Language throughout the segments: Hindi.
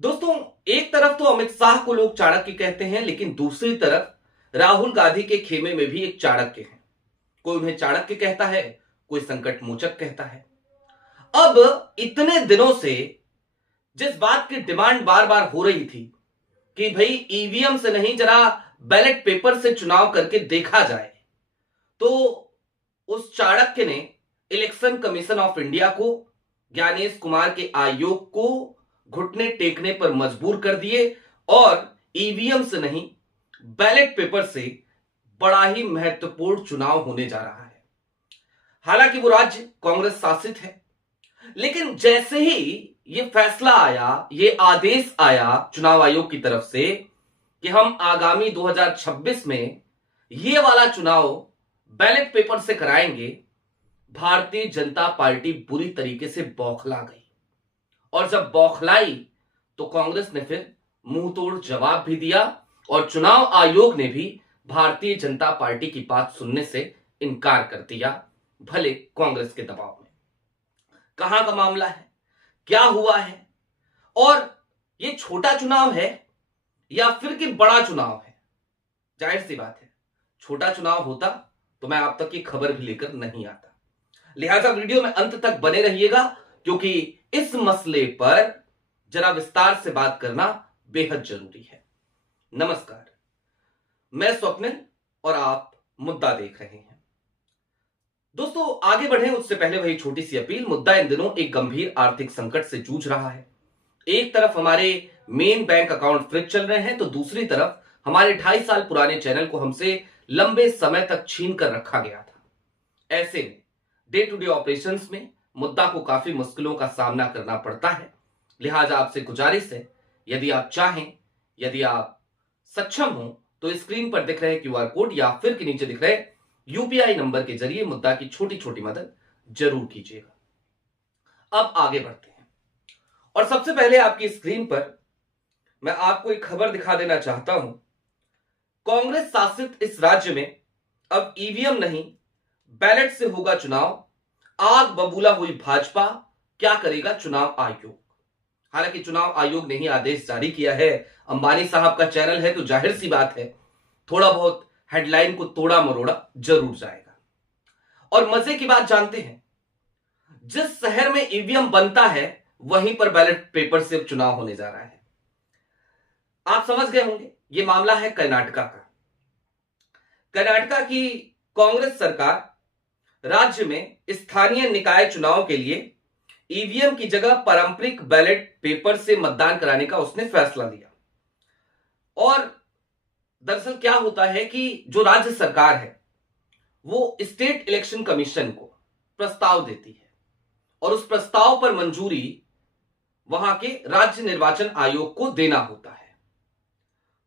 दोस्तों, एक तरफ तो अमित शाह को लोग चाणक्य कहते हैं, लेकिन दूसरी तरफ राहुल गांधी के खेमे में भी एक चाणक्य है। कोई उन्हें चाणक्य कहता है, कोई संकट मोचक कहता है। अब इतने दिनों से जिस बात की डिमांड बार बार हो रही थी कि भाई ईवीएम से नहीं, जरा बैलेट पेपर से चुनाव करके देखा जाए, तो उस चाणक्य ने इलेक्शन कमीशन ऑफ इंडिया को, ज्ञानेश कुमार के आयोग को घुटने टेकने पर मजबूर कर दिए और ईवीएम से नहीं, बैलेट पेपर से बड़ा ही महत्वपूर्ण चुनाव होने जा रहा है। हालांकि वो राज्य कांग्रेस शासित है, लेकिन जैसे ही ये फैसला आया, ये आदेश आया चुनाव आयोग की तरफ से कि हम आगामी 2026 में ये वाला चुनाव बैलेट पेपर से कराएंगे, भारतीय जनता पार्टी बुरी तरीके से बौखला गई। और जब बौखलाई तो कांग्रेस ने फिर मुंह तोड़ जवाब भी दिया और चुनाव आयोग ने भी भारतीय जनता पार्टी की बात सुनने से इनकार कर दिया, भले कांग्रेस के दबाव में। कहां का मामला है, क्या हुआ है, और ये छोटा चुनाव है या फिर कि बड़ा चुनाव है? जाहिर सी बात है, छोटा चुनाव होता तो मैं आप तक की खबर भी लेकर नहीं आता। लिहाजा वीडियो में अंत तक बने रहिएगा, क्योंकि इस मसले पर जरा विस्तार से बात करना बेहद जरूरी है। नमस्कार, मैं स्वप्निल और आप मुद्दा देख रहे हैं। दोस्तों, आगे बढ़े उससे पहले वही छोटी सी अपील। मुद्दा इन दिनों एक गंभीर आर्थिक संकट से जूझ रहा है। एक तरफ हमारे मेन बैंक अकाउंट फ्रीज चल रहे हैं, तो दूसरी तरफ हमारे 2.5 साल पुराने चैनल को हमसे लंबे समय तक छीन कर रखा गया था। ऐसे में डे टू डे ऑपरेशंस में मुद्दा को काफी मुश्किलों का सामना करना पड़ता है। लिहाजा आपसे गुजारिश है, यदि आप चाहें, यदि आप सक्षम हो, तो स्क्रीन पर दिख रहे क्यूआर कोड या फिर के नीचे दिख रहे यूपीआई नंबर के जरिए मुद्दा की छोटी छोटी मदद जरूर कीजिएगा। अब आगे बढ़ते हैं, और सबसे पहले आपकी स्क्रीन पर मैं आपको एक खबर दिखा देना चाहता हूं। कांग्रेस शासित इस राज्य में अब ईवीएम नहीं, बैलेट से होगा चुनाव। आग बबूला हुई भाजपा, क्या करेगा चुनाव आयोग? हालांकि चुनाव आयोग ने ही आदेश जारी किया है। अंबानी साहब का चैनल है, तो जाहिर सी बात है थोड़ा बहुत हेडलाइन को तोड़ा मरोड़ा जरूर जाएगा। और मजे की बात जानते हैं, जिस शहर में ईवीएम बनता है वहीं पर बैलेट पेपर से चुनाव होने जा रहा है। आप समझ गए होंगे, यह मामला है कर्नाटका का। कर्नाटका की कांग्रेस सरकार राज्य में स्थानीय निकाय चुनाव के लिए ईवीएम की जगह पारंपरिक बैलेट पेपर से मतदान कराने का उसने फैसला लिया। और दरअसल क्या होता है कि जो राज्य सरकार है वो स्टेट इलेक्शन कमीशन को प्रस्ताव देती है, और उस प्रस्ताव पर मंजूरी वहां के राज्य निर्वाचन आयोग को देना होता है।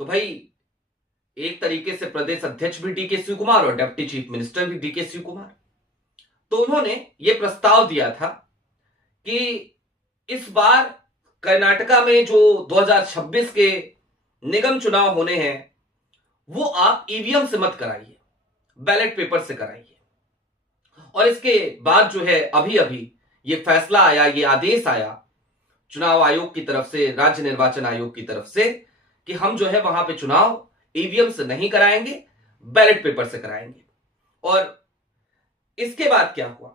तो भाई, एक तरीके से प्रदेश अध्यक्ष भी डीके शिव कुमार और डिप्टी चीफ मिनिस्टर भी डीके शिव कुमार, तो उन्होंने यह प्रस्ताव दिया था कि इस बार कर्नाटका में जो 2026 के निगम चुनाव होने हैं वो आप ईवीएम से मत कराइए, बैलेट पेपर से कराइए। और इसके बाद जो है अभी अभी ये फैसला आया, ये आदेश आया चुनाव आयोग की तरफ से, राज्य निर्वाचन आयोग की तरफ से, कि हम जो है वहां पे चुनाव ईवीएम से नहीं कराएंगे, बैलेट पेपर से कराएंगे। और इसके बाद क्या हुआ,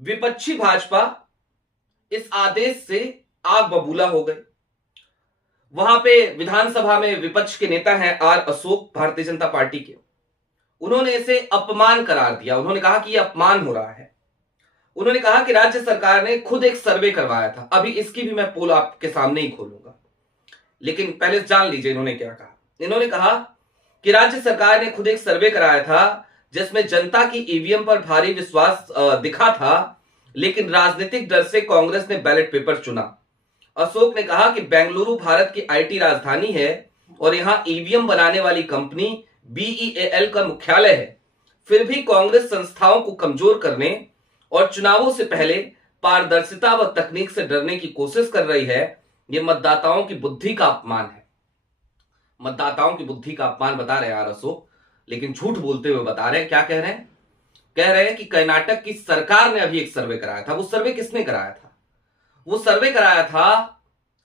विपक्षी भाजपा इस आदेश से आग बबूला हो गई। वहां पे विधानसभा में विपक्ष के नेता हैं आर अशोक, भारतीय जनता पार्टी के, उन्होंने इसे अपमान करार दिया। उन्होंने कहा कि यह अपमान हो रहा है। उन्होंने कहा कि राज्य सरकार ने खुद एक सर्वे करवाया था। अभी इसकी भी मैं पोल आपके सामने ही खोलूंगा, लेकिन पहले जान लीजिए इन्होंने क्या कहा। इन्होंने कहा कि राज्य सरकार ने खुद एक सर्वे कराया था जिसमें जनता की ईवीएम पर भारी विश्वास दिखा था, लेकिन राजनीतिक डर से कांग्रेस ने बैलेट पेपर चुना। अशोक ने कहा कि बेंगलुरु भारत की आईटी राजधानी है और यहां ईवीएम बनाने वाली कंपनी बीईएएल का मुख्यालय है। फिर भी कांग्रेस संस्थाओं को कमजोर करने और चुनावों से पहले पारदर्शिता व तकनीक से डरने की कोशिश कर रही है। यह मतदाताओं की बुद्धि का अपमान है। मतदाताओं की बुद्धि का अपमान बता रहे हैं आर अशोक, लेकिन झूठ बोलते हुए बता रहे हैं। क्या कह रहे हैं? कह रहे हैं कि कर्नाटक की सरकार ने अभी एक सर्वे कराया था। वो सर्वे किसने कराया था? वो सर्वे कराया था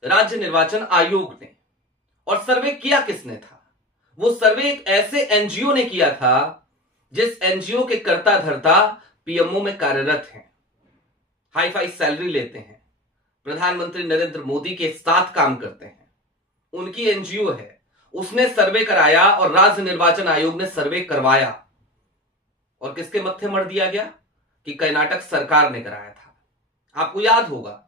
राज्य निर्वाचन आयोग ने। और सर्वे किया किसने था? वो सर्वे एक ऐसे एनजीओ ने किया था जिस एनजीओ के कर्ता धर्ता पीएमओ में कार्यरत हैं, हाई फाई सैलरी लेते हैं, प्रधानमंत्री नरेंद्र मोदी के साथ काम करते हैं, उनकी एनजीओ है। उसने सर्वे कराया और राज्य निर्वाचन आयोग ने सर्वे करवाया। और किसके मत्थे मर दिया गया? कि कर्नाटक सरकार ने कराया था। आपको याद होगा,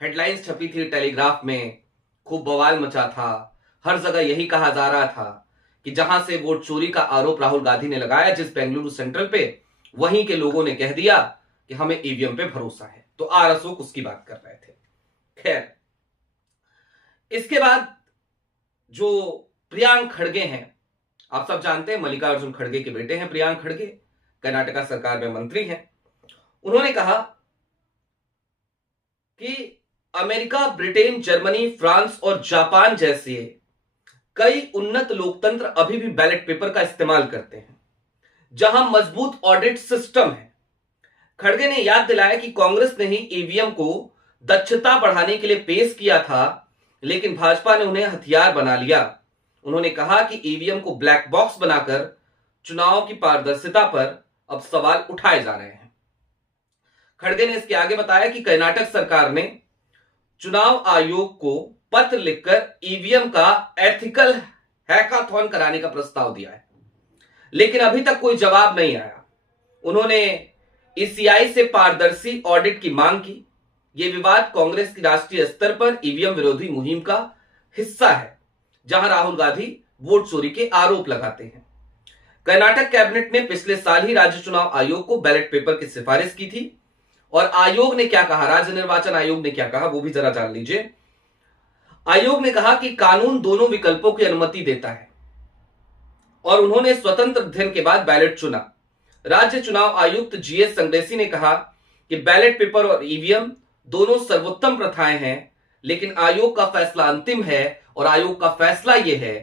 हेडलाइंस छपी थी टेलीग्राफ में, खूब बवाल मचा था, हर जगह यही कहा जा रहा था कि जहां से वोट चोरी का आरोप राहुल गांधी ने लगाया जिस बेंगलुरु सेंट्रल पे, वहीं के लोगों ने कह दिया कि हमें ईवीएम पे भरोसा है। तो आर अशोक उसकी बात कर रहे थे। खैर, इसके बाद जो प्रियांक खड़गे हैं, आप सब जानते हैं मल्लिकार्जुन खड़गे के बेटे हैं प्रियांक खड़गे, कर्नाटका सरकार में मंत्री हैं। उन्होंने कहा कि अमेरिका, ब्रिटेन, जर्मनी, फ्रांस और जापान जैसे कई उन्नत लोकतंत्र अभी भी बैलेट पेपर का इस्तेमाल करते हैं, जहां मजबूत ऑडिट सिस्टम है। खड़गे ने याद दिलाया कि कांग्रेस ने ही ईवीएम को दक्षता बढ़ाने के लिए पेश किया था, लेकिन भाजपा ने उन्हें हथियार बना लिया। उन्होंने कहा कि ईवीएम को ब्लैक बॉक्स बनाकर चुनाव की पारदर्शिता पर अब सवाल उठाए जा रहे हैं। खड़गे ने इसके आगे बताया कि कर्नाटक सरकार ने चुनाव आयोग को पत्र लिखकर ईवीएम का एथिकल हैकाथॉन कराने का प्रस्ताव दिया है, लेकिन अभी तक कोई जवाब नहीं आया। उन्होंने ईसीआई से पारदर्शी ऑडिट की मांग की। यह विवाद कांग्रेस की राष्ट्रीय स्तर पर ईवीएम विरोधी मुहिम का हिस्सा है, जहां राहुल गांधी वोट चोरी के आरोप लगाते हैं। कर्नाटक कैबिनेट ने पिछले साल ही राज्य चुनाव आयोग को बैलेट पेपर की सिफारिश की थी। और आयोग ने क्या कहा, राज्य निर्वाचन आयोग ने क्या कहा, वो भी जरा जान लीजिए। आयोग ने कहा कि कानून दोनों विकल्पों की अनुमति देता है और उन्होंने स्वतंत्र अध्ययन के बाद बैलेट चुना। राज्य चुनाव आयुक्त जीएस संग्रेसी ने कहा कि बैलेट पेपर और ईवीएम दोनों सर्वोत्तम प्रथाएं हैं, लेकिन आयोग का फैसला अंतिम है। और आयोग का फैसला यह है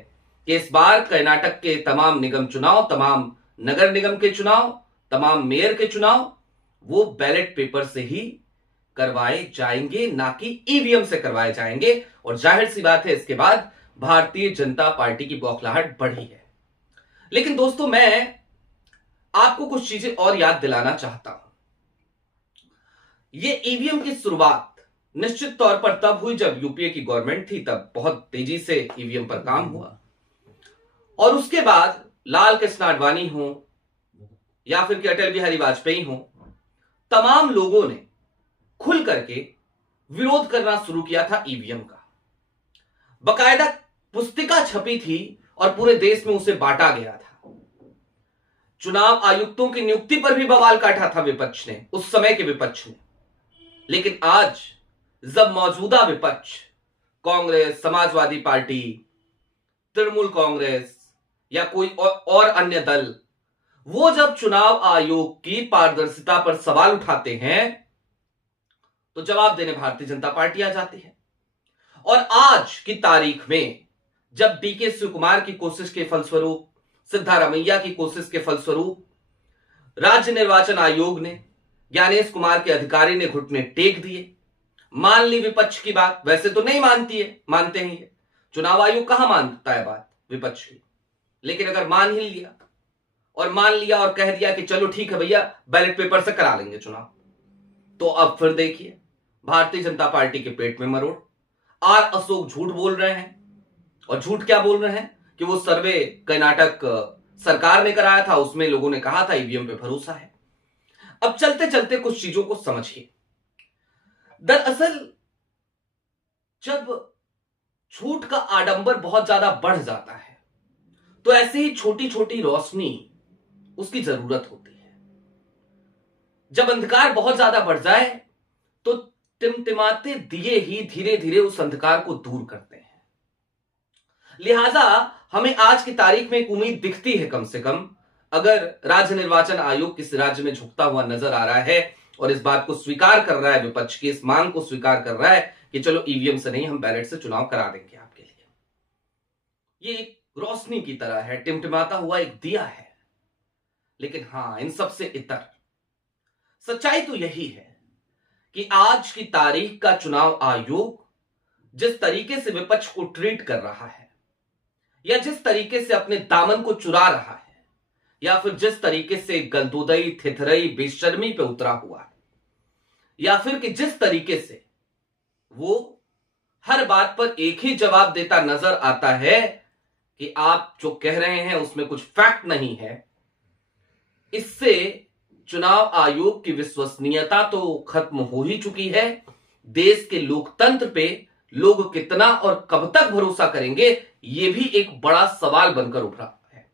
कि इस बार कर्नाटक के तमाम निगम चुनाव, तमाम नगर निगम के चुनाव, तमाम मेयर के चुनाव वो बैलेट पेपर से ही करवाए जाएंगे, ना कि ईवीएम से करवाए जाएंगे। और जाहिर सी बात है, इसके बाद भारतीय जनता पार्टी की बौखलाहट बढ़ी है। लेकिन दोस्तों, मैं आपको कुछ चीजें और याद दिलाना चाहता हूं। ये ईवीएम की शुरुआत निश्चित तौर पर तब हुई जब यूपीए की गवर्नमेंट थी, तब बहुत तेजी से ईवीएम पर काम हुआ। और उसके बाद लाल कृष्ण आडवाणी हो या फिर अटल बिहारी वाजपेयी हो, तमाम लोगों ने खुल करके विरोध करना शुरू किया था ईवीएम का। बकायदा पुस्तिका छपी थी और पूरे देश में उसे बांटा गया था। चुनाव आयुक्तों की नियुक्ति पर भी बवाल काटा था विपक्ष ने, उस समय के विपक्ष ने। लेकिन आज जब मौजूदा विपक्ष कांग्रेस, समाजवादी पार्टी, तृणमूल कांग्रेस या कोई और अन्य दल, वो जब चुनाव आयोग की पारदर्शिता पर सवाल उठाते हैं, तो जवाब देने भारतीय जनता पार्टी आ जाती है। और आज की तारीख में जब डीके शिवकुमार की कोशिश के फलस्वरूप, सिद्धारमैया की कोशिश के फलस्वरूप राज्य निर्वाचन आयोग ने, ज्ञानेश कुमार के अधिकारी ने घुटने टेक दिए, मान ली विपक्ष की बात। वैसे तो नहीं मानती है, मानते हैं ये, चुनाव आयोग कहां मानता है बात विपक्ष की, लेकिन अगर मान ही लिया और मान लिया और कह दिया कि चलो ठीक है भैया, बैलेट पेपर से करा लेंगे चुनाव, तो अब फिर देखिए भारतीय जनता पार्टी के पेट में मरोड़। आर अशोक झूठ बोल रहे हैं। और झूठ क्या बोल रहे हैं कि वो सर्वे कर्नाटक सरकार ने कराया था, उसमें लोगों ने कहा था ईवीएम पे भरोसा है। अब चलते चलते कुछ चीजों को समझिए। दरअसल जब झूठ का आडंबर बहुत ज्यादा बढ़ जाता है, तो ऐसे ही छोटी छोटी रोशनी उसकी जरूरत होती है। जब अंधकार बहुत ज्यादा बढ़ जाए, तो टिमटिमाते दिए ही धीरे धीरे उस अंधकार को दूर करते हैं। लिहाजा हमें आज की तारीख में एक उम्मीद दिखती है, कम से कम अगर राज्य निर्वाचन आयोग किसी राज्य में झुकता हुआ नजर आ रहा है और इस बात को स्वीकार कर रहा है, विपक्ष की इस मांग को स्वीकार कर रहा है कि चलो ईवीएम से नहीं, हम बैलेट से चुनाव करा देंगे आपके लिए। ये एक रोशनी की तरह है, टिमटिमाता हुआ एक दिया है। लेकिन हां, इन सबसे इतर सच्चाई तो यही है कि आज की तारीख का चुनाव आयोग जिस तरीके से विपक्ष को ट्रीट कर रहा है, या जिस तरीके से अपने दामन को चुरा रहा है, या फिर जिस तरीके से गलदुदई, थिथरई, बेशर्मी पे उतरा हुआ है, या फिर कि जिस तरीके से वो हर बात पर एक ही जवाब देता नजर आता है कि आप जो कह रहे हैं उसमें कुछ फैक्ट नहीं है, इससे चुनाव आयोग की विश्वसनीयता तो खत्म हो ही चुकी है। देश के लोकतंत्र पे लोग कितना और कब तक भरोसा करेंगे, यह भी एक बड़ा सवाल बनकर उठ रहा है।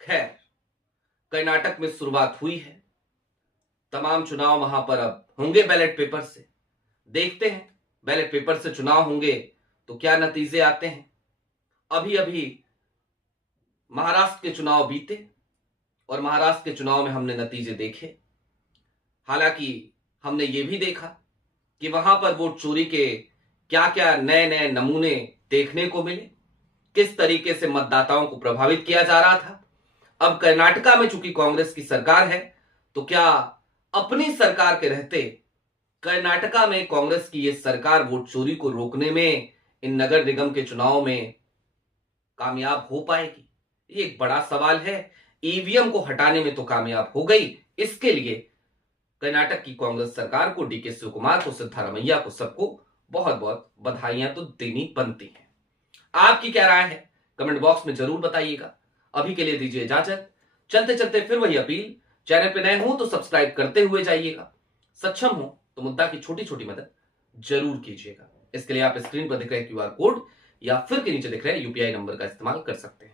खैर, कर्नाटक में शुरुआत हुई है। तमाम चुनाव वहां पर अब होंगे बैलेट पेपर से। देखते हैं बैलेट पेपर से चुनाव होंगे तो क्या नतीजे आते हैं। अभी अभी महाराष्ट्र के चुनाव बीते और महाराष्ट्र के चुनाव में हमने नतीजे देखे। हालांकि हमने ये भी देखा कि वहां पर वोट चोरी के क्या क्या नए नए नमूने देखने को मिले, किस तरीके से मतदाताओं को प्रभावित किया जा रहा था। अब कर्नाटका में चूंकि कांग्रेस की सरकार है, तो क्या अपनी सरकार के रहते कर्नाटका में कांग्रेस की यह सरकार वोट चोरी को रोकने में, इन नगर निगम के चुनाव में कामयाब हो पाएगी? ये एक बड़ा सवाल है। ईवीएम को हटाने में तो कामयाब हो गई, इसके लिए कर्नाटक की कांग्रेस सरकार को, डीके शिवकुमार को, सिद्धारमैया को, सबको बहुत बहुत बधाइयां तो देनी बनती हैं। आपकी क्या राय है कमेंट बॉक्स में जरूर बताइएगा। अभी के लिए दीजिए इजाजत। चलते चलते फिर वही अपील, चैनल पे नए हो तो सब्सक्राइब करते हुए जाइएगा, सक्षम हो तो मुद्दा की छोटी छोटी मदद जरूर कीजिएगा। इसके लिए आप स्क्रीन पर दिख रहे क्यूआर कोड या फिर के नीचे दिख रहे यूपीआई नंबर का इस्तेमाल कर सकते हैं।